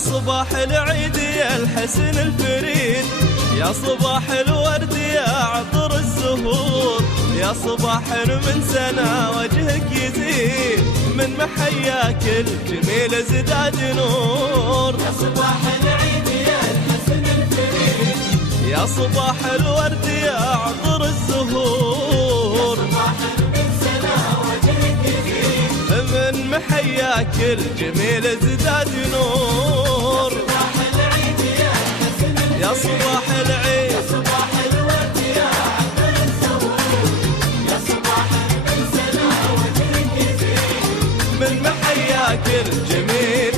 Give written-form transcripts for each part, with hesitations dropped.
صباح العيد يا الحسن الفريد، يا صباح الورد يا عطر الزهور، يا صباح من سنة وجهك يزيد، من محياك الجميل ازداد نور. يا صباح العيد يا الحسن الفريد، يا صباح الورد يا عطر الزهور، يا صباح من سنة وجهك يزيد، من محياك الجميل ازداد نور. صباح العيد يا الحسن الفريد، يا صباح العيد، يا صباح الورد يا عطر الزهور، يا صباح من سنة وجهك يزيد، من محياك الجميل.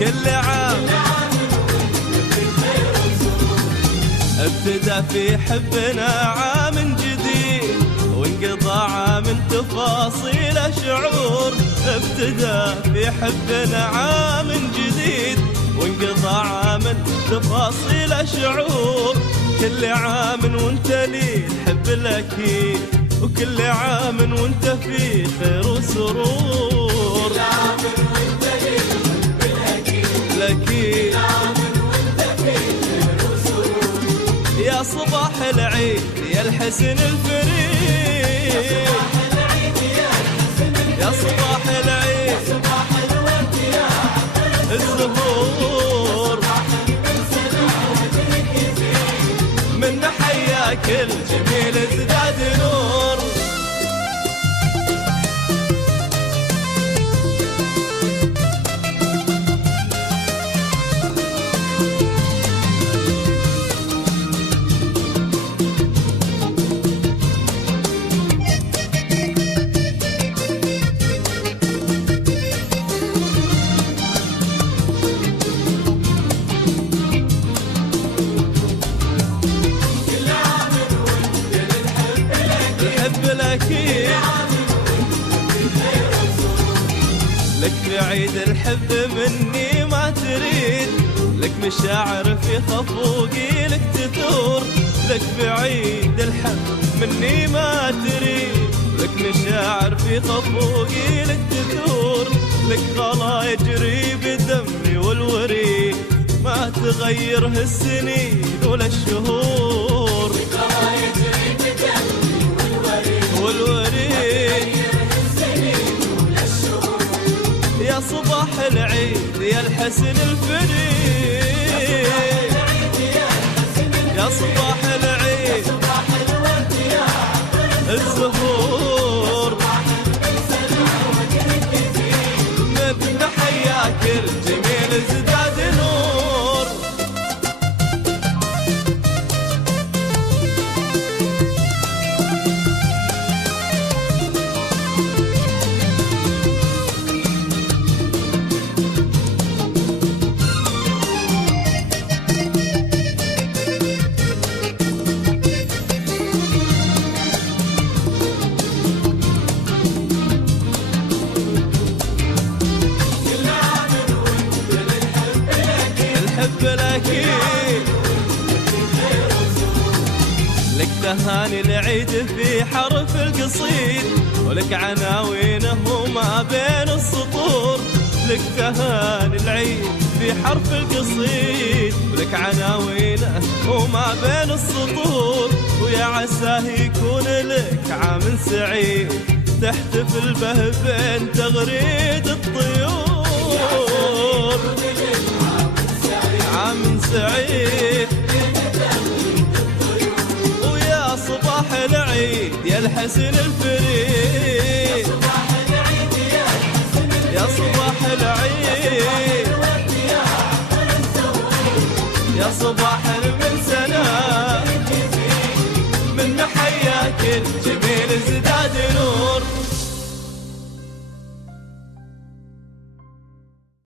كل عام ابتدى في حبنا عام جديد، وانقضى عام تفاصيل شعور. ابتدى في حبنا عام جديد، وانقضى عام تفاصيل شعور. كل عام وانت لي الحب الاكيد، وكل عام وانت في خير وسرور. الأكيد يا صباح العيد يا الحسن الفريد، يا صباح العيد الزهور، من محياك الجميل ازداد نور. لك في عيد الحب مني ما تريد، لك مشاعر في خفوقي لك تثور. لك في عيد الحب مني ما تريد، لك مشاعر في خفوقي لك تثور. لك غلا يجري بدمي والوريد، ما تغيره السنين ولا الشهور. غلا يجري بدمي والوريد، يا صباح العيد يا الحسن الفريد، يا صباح العيد الزهور، من محياك الجميل ازداد نور. لك تهاني العيد في حرف القصيد، ولك عناوينه وما بين السطور. لك تهاني العيد في حرف القصيد، ولك عناوينه وما بين السطور. ويا عساه يكون لك عام سعيد، تحتفل به بين تغريد الطيور. عام سعيد ويا صباح العيد يا الحسن الفريد، يا صباح العيد يا صباح من سنة، من محياك الجميل ازداد